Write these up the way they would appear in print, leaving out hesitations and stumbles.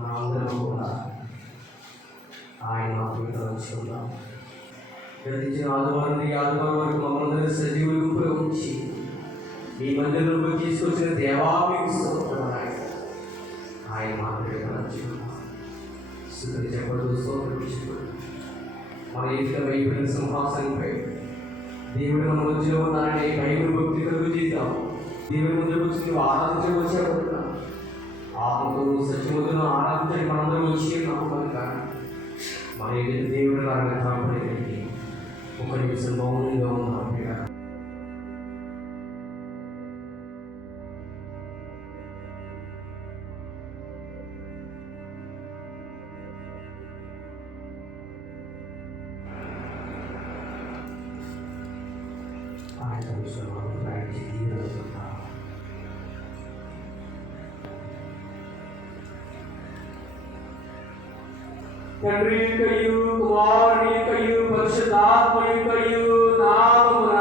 మనం అందరం కూడా ఆయన ఆత్మీయత ఉంచుకుందాం. గతించిన ఆదివారం ఈ ఆదివారం వరకు మమ్మల్ని సజీవుల గుంపులో ఉంచి మీ మందిరంలో తీసుకొచ్చిన దేవా మీకు స్తోత్రం. ఆయన మాత్రమే నచ్చుకుందాం. స్తుతి చెప్పడు స్తోత్రం. మన ఇంట్లో వైపున సింహాసనంపై దేవుడు మన మధ్యలో ఉన్నారని బైబిల్ భక్తి కలుగు చేద్దాం. దేవుడి ముందుకు వచ్చి నువ్వు ఆరాధించడానికి వచ్చావు. ఆత్మతో సత్యముతో ఆరాధించడానికి మనందరం వచ్చి నమ్మకం కానీ మన దేవుడి లాగా కాపాడేది ఒక నిమిషం మౌనంగా ఉన్నాం. తండ్రి యొక్కయు కుమారుని యొక్కయు పరిశుద్ధాత్మ యొక్కయు నామమున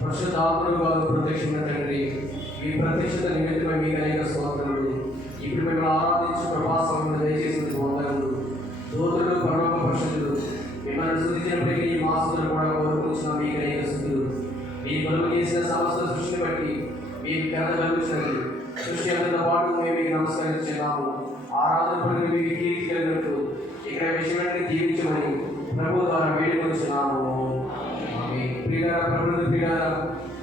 పరిశుద్ధాత్మగా ప్రత్యక్షమైన తండ్రి, మీ ప్రత్యక్షత నిమిత్తమై మీకు అనేక స్తోత్రములు. ఇప్పుడు మిమ్మల్ని ఆరాధించు ప్రభాసములను దయచేసిన వందనములు. దూతలు పరలోక పరిశుద్ధులు మిమ్మల్ని స్తుతించినప్పటికీ ఈ మాసంలో కూడా కోరుకుంటున్న మీకు అనేక స్తుతులు. మీ కలుగు చేసిన సమస్త సృష్టిని బట్టి మీకు ఘనత కలుగుతున్నది. సృష్టి అంతతో పాటు మేము మీకు నమస్కరించున్నాము. ఆరాధన పడిన మీకు కీర్తి కలిగినట్టు ఇక్కడ విషయాన్ని దీవించమని ప్రభు ద్వారా వేడుకొచ్చున్నాము.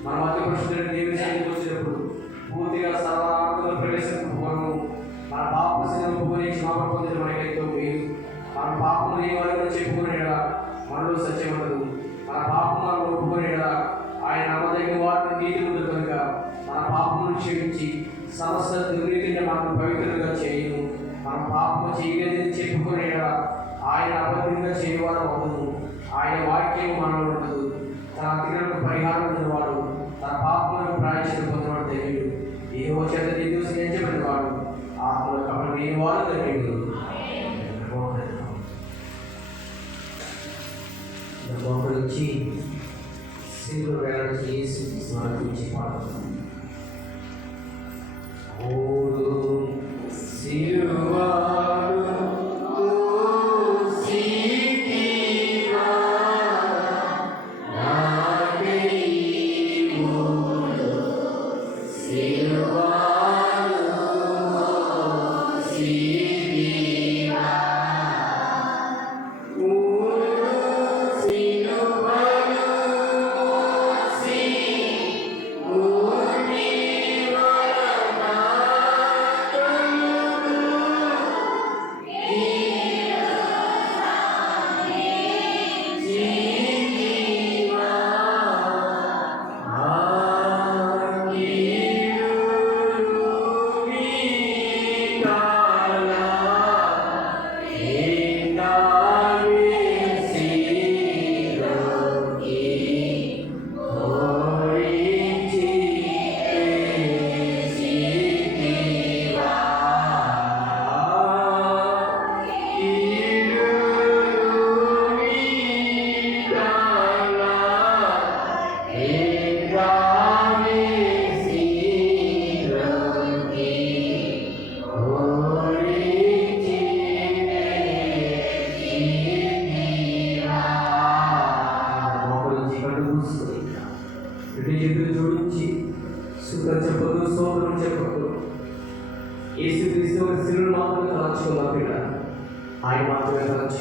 మన మధ్య పరిశుద్ధులను దీవించడానికి వచ్చినప్పుడు పూర్తిగా సర్వాత్మల ప్రవేశించకపోవడము, మన పాపం ఒప్పుకొని క్షమాపణ పొందిన మనకెంతో మేలు. మన పాపం నియమాలను చెప్పుకునేలా మనలో సత్యం ఉండదు. మన పాపం మనం ఒప్పుకునేలా ఆయన నమ్మదగిన వారిని నీతి ముందు కనుక మన పాపమును క్షమించి సమస్త దుర్నీతిని మనం పవిత్రంగా చేయను. మన పాపము చేయలేదని చెప్పుకునేలా ఆయన అబద్ధంగా చేయవాడు అవును. ఆయన వాక్యం మనలో ఉండదు. తన అతిక్రమకు పరిహారం ఉన్నవాడు, తన పాపములను ప్రాయశ్చిత్తం పొందినవాడు ధన్యుడు. ఏవో చేత నిర్దోషించబడిన వాడు, ఆత్మలో కపట లేని వాడు ధన్యుడు. నుంచి సిలువ వేళ చేసి స్మరించి పాడుతున్నాం.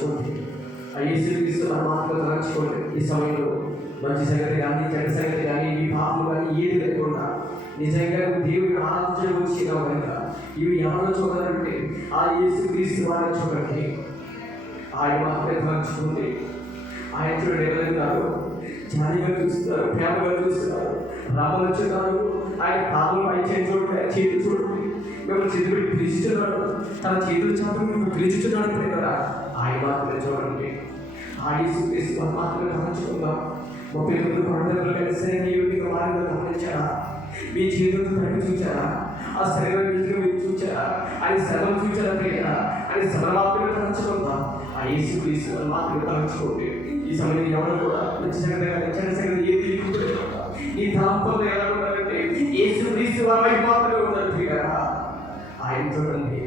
తలంచుకోండి. ఆ యేసుక్రీస్తు పరమాత్మను తలంచుకోండి. ఈ సమయంలో మంచి సంగతి కానీ చెడ్డ సంగతి కానీ ఈ పాపలు కానీ ఏది లేకుండా నిజంగా దేవుడిని ఆరాధించడం వచ్చినావు కనుక ఇవి ఎవరో చూడాలంటే ఆ యేసుక్రీస్తు వారిని చూడండి. ఆయన మాత్రమే తలంచుకోండి. ఆయన చూడండి ఎవరున్నారు, జాలిగా చూస్తున్నారు, ప్రేమగా చూస్తున్నారు, రామలుచున్నారు. ఆయన పాదలు పై చూడండి, చేతులు చూడండి, మిమ్మల్ని చేతులు పెట్టి పిలుచుతున్నాడు. తన చేతులు చాపని మిమ్మల్ని పిలుచుతున్నాడు కదా. ఆయన మాత్రమే చూడండి. ఆ యేసుక్రీస్తు మాత్రమే తలంచుకుందాం. 39 పండుగలు కలిసి మీకు వారిని గమనించారా? మీ జీవితంతో తగ్గి చూచారా? ఆ శరీరం ఇంటికి మీరు చూచారా? ఆయన శ్రమను చూచారా? ఆయన శ్రమ మాత్రమే తలంచుకుందాం. ఆ యేసుక్రీస్తు మాత్రమే తలంచుకోండి. ఈ సమయంలో ఎవరు కూడా మంచి సంగతి కానీ చెడ్డ సంగతి ఏది ఈ తలంపులు ఎలా ఉండాలంటే యేసుక్రీస్తు వారి మాత్రమే ఉండాలి కదా. ఆయన చూడండి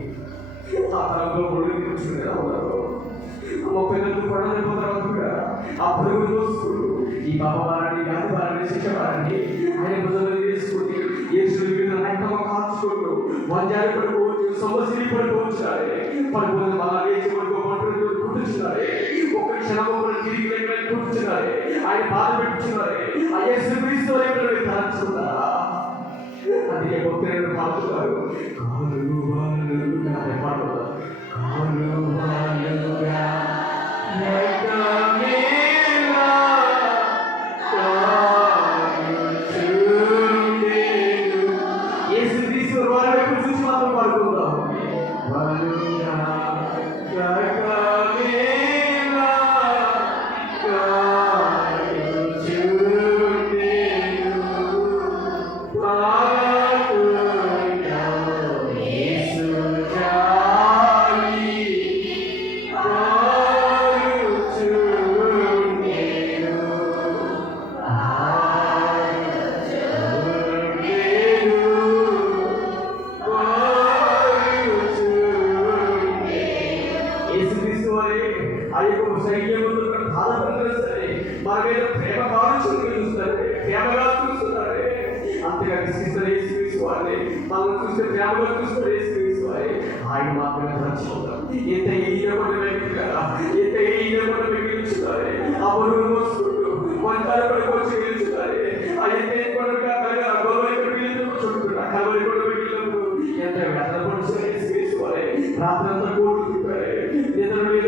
ఆ తలంలో ఒళ్ళు కూర్చుని ఎలా ఉన్నారు. 39 పండుగ తర్వాత ఆ పరుగు చూసుకుంటూ ఈ పాప వారిని వ్యాధి వారిని శిక్ష వారిని ఆయన భుజంలో తీసుకుంటూ యేసుని మీద రక్తంగా కాల్చుకుంటూ వంజారి పడిపోవచ్చు, సమస్యలు పడిపోవచ్చున్నారే, పడిపోతే మళ్ళా వేసి పడిపోమంటూ కుట్టుచున్నారే, ఒక క్షణం తిరిగి కుట్టుచున్నారే, ఆయన బాధ పెట్టుచున్నారే. ఆ యేసుక్రీస్తు వారిని తలంచుకున్నారా? అది భక్తులను పాడుతున్నారు. ఆయన మాత్రమే తలంచుకుంటాం. ఎంత ఈయనకుండా వ్యక్తిగా ఎంత ఈయనకుండా మిగిలించుతారే, అవరు మోసుకుంటూ వంటలు పడుకోవచ్చు మిగిలించుతారే. అది కూడా చుట్టుకుంటా కలవరి కూడా మిగిలినప్పుడు ఎంత వ్యర్థ పడుతుంది తీసుకోవాలి. రాత్రంతా కోట్లు తిప్పారే, నిద్ర మీద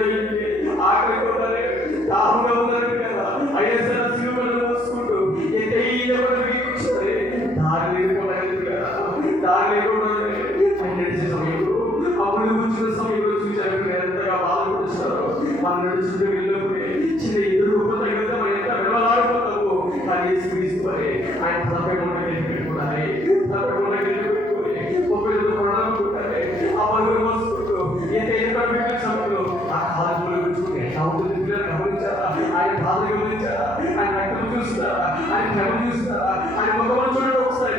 ఆకలి కొట్టాలి, దాహంగా ఉన్నారు కదా. అయినా సరే సిలువలు మోసుకుంటూ ఎంత ఈయనకుండా మిగిలించుతారే. దారి లేకుండా దారి లేకుండా నడిచే సమయంలో అప్పుడు కూర్చున్న సమయంలో చూశారు ఎంతగా బాధపడుతున్నారు. మనం నడుచుకుంటూ వెళ్ళినప్పుడే చిన్న ఎదురు తగిలితే మనం ఎంత వెళ్ళాడిపోతాము. కానీ తీసుకుని ఆయన తప్పకుండా పెట్టుకోవాలి, తప్పకుండా పెట్టుకుని 30 కొనాలనుకుంటారే. ఆ పనులు మోసుకుంటూ ఎంత ఎదురు సమయంలో ఆ కాలంలో కూర్చుంటే ఎలా ఉంటుంది పిల్లలు గమనించారా? ఆయన బాధ గమనించారా? ఆయన రక్తం చూస్తారా? ఆయన ప్రేమ చూస్తారా? ఆయన ముఖం చూడండి ఒకసారి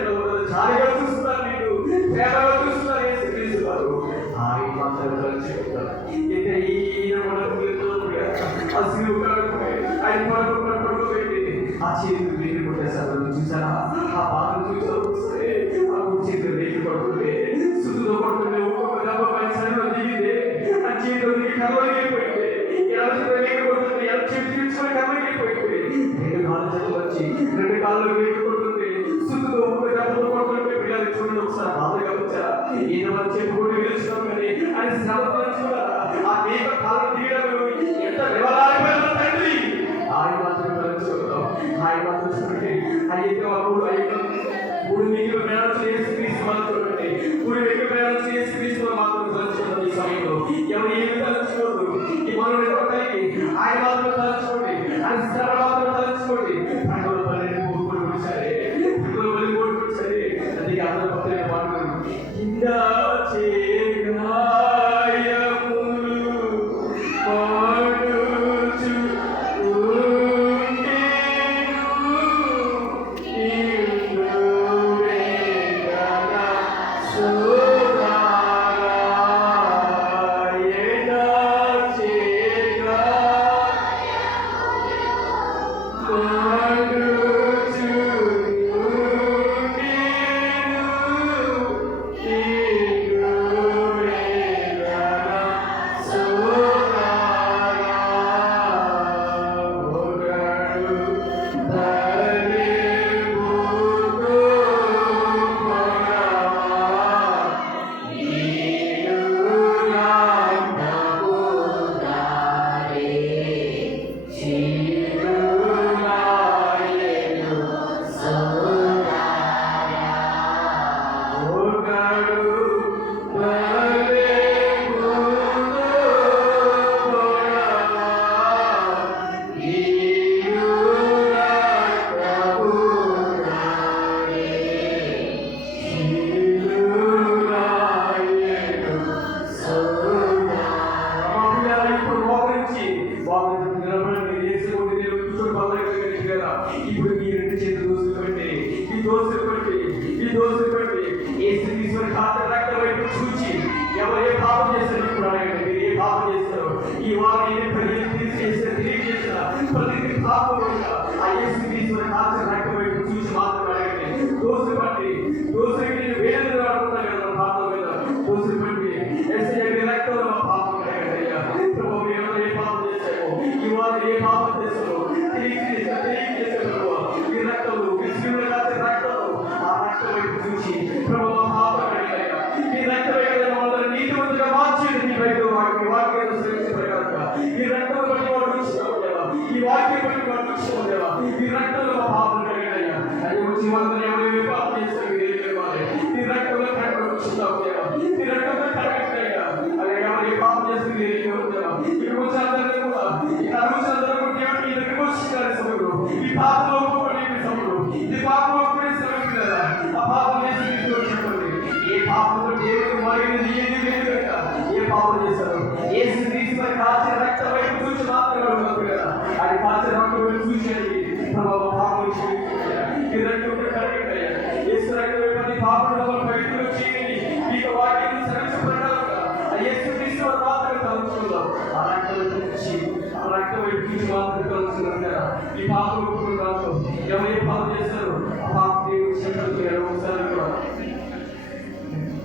జాలిగా చూస్తున్నారు, మీకు ప్రేమగా చూస్తున్నారు. ఆయన మాత్రం తలంచుకుంటారు. ఇంకా ఈయన ఆయన పడుకోబెట్టి ఆ చేతులు వేలు కొట్టేశారు. చూసారా? ఆ బాధను చూసారు. ఆ చేతులు వేలు పడుతుంటే సుతుతో పడుతుంటే ఒక్కొక్క దెబ్బ శరీరంలో దిగిందే. ఆ చేతులు కలవలిగిపోయింది. ఎలా వేలు కొడుతుంది, ఎలా చేతి తీసుకొని కలవలిగిపోయింది. 2 కాళ్ళు చేతులు వచ్చి 2 కాళ్ళు వేలు కొడుతుంది. సుతుతో ఒక్కొక్క దెబ్బతో కొడుతుంటే పిల్లలు చూడండి ఒకసారి బాధగా వచ్చారా? ఈయన మనం చెప్పుకుంటూ గెలుస్తున్నాం కానీ ఆయన శ్రమ చూడాలా? ఆ మేక కాలం తీయడం ఎంత వివరాలు తండ్రి. ఆయన మాత్రం తలుచుకుందాం. ఆయన మాత్రం చూడండి. అయితే అప్పుడు 3 మిగిలిన ప్రయాణం చేసి చూడండి. 3 మిగిలిన ప్రయాణం చేసి మాత్రం తలుచుకుందాం. ఈ సమయంలో ఎవరు ఏమి తలుచుకోవద్దు. ఈ మనం ఎవరికి ఆయన మాత్రం తలుచుకోండి. ఆయన శ్రమ మాత్రం తలుచుకోండి. పండుగ పల్లెని కోరుకోడు సరే, పల్లెని కోరుకోడు సరే. అందుకే అందరూ పక్కన మాట్లాడు ఇందా Lord. ఇక్కడ వచ్చిన అందరినీ కూడా ఇక్కడ వచ్చిన అందరూ కూడా దేవుడికి ఈ దగ్గరకు వచ్చినారు సమయంలో ఈ పాపంలో ఒప్పుకోండి సమయంలో ఇది పాపంలో ఒప్పుకునే సమయం కదా ఆ పాపం చేసి తీసుకొచ్చుకోండి. ఏ పాపంలో దేవుడికి మరిగినది ఏది లేదు కదా. ఏ పాపం చేశారు ఏసు క్రీస్తుపై కాల్చిన రక్తం వైపు చూసి మాత్రమే ఉన్నారు కదా. అది కాల్చిన రక్తం వైపు చూసేది ప్రభావం పాపం ఈ రక్తం కలిగి ఏసు రక్తం వైపు పాపం పవిత్రం చేయండి. మీకు వాక్యం సరించబడ్డాక ఆ యేసు క్రీస్తు మాత్రమే కలుసుకుందాం. ఆ రక్తం వైపు చూసి ఆ రక్తం వైపు చూసి మాత్రమే కలుసుకున్నాం కదా. ఈ పాపం ఒప్పుకున్నాను ఎవరు పాపం చేశారు ఆ పాప దేవుడు చెప్పారు ఒకసారి కూడా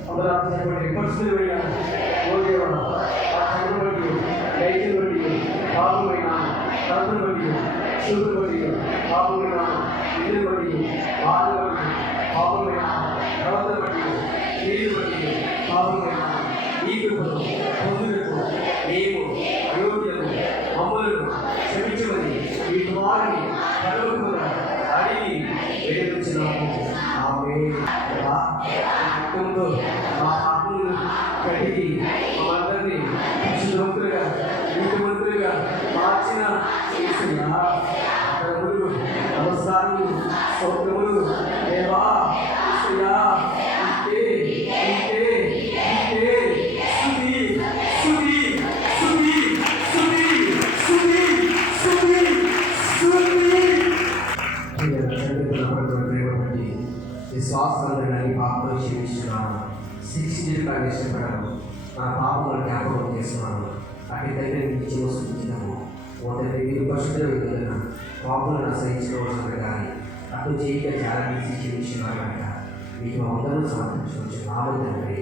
అమరావతి చెప్పండి పరిస్థితులు ఓదేవా ఆ చదువు బట్టి రైతులు బట్టి పాపమైన తరపులు బట్టి చూపులు బట్టి పాపమైన ఇల్లు బట్టి బాధలు బట్టి పాపమైన ప్రవర్తన బట్టి నీళ్ళు బట్టి పాపమైన నీకు పొందులకు మేము అయోగ్యులు మమ్మలను క్షమించమని ఈ వారిని కలుగుతున్నా అడిగి వేడుచున్నాము. ఆమె రక్తంతో మా పాపములను కడిగి మనందరినీ పరిశుద్ధవంతులుగా నీతిమంతులుగా మార్చిన యేసయ్యా వందనములు నమస్కారములు స్తోత్రములు దేవా యేసయ్యా నీకే స్తుతి స్తుతి స్తుతి స్తుతి స్తుతి స్తుతి స్తుతి విశ్వాసాన్ని పాపంలో క్షమిస్తున్నాను శిక్షించడానికి ఇష్టపడను నా పాపములను జ్ఞాపకం చేస్తున్నాను అటు దగ్గర నుంచి మోసపుచ్చినాము మొదటి మీరు పశువుల విధులన పాపములను సహించుకోవాలన్నారు కానీ అటు చేయక చాలా తీసి క్షమించినారు కనుక మీకు అందరూ సమర్పించవచ్చు నామం తండ్రి.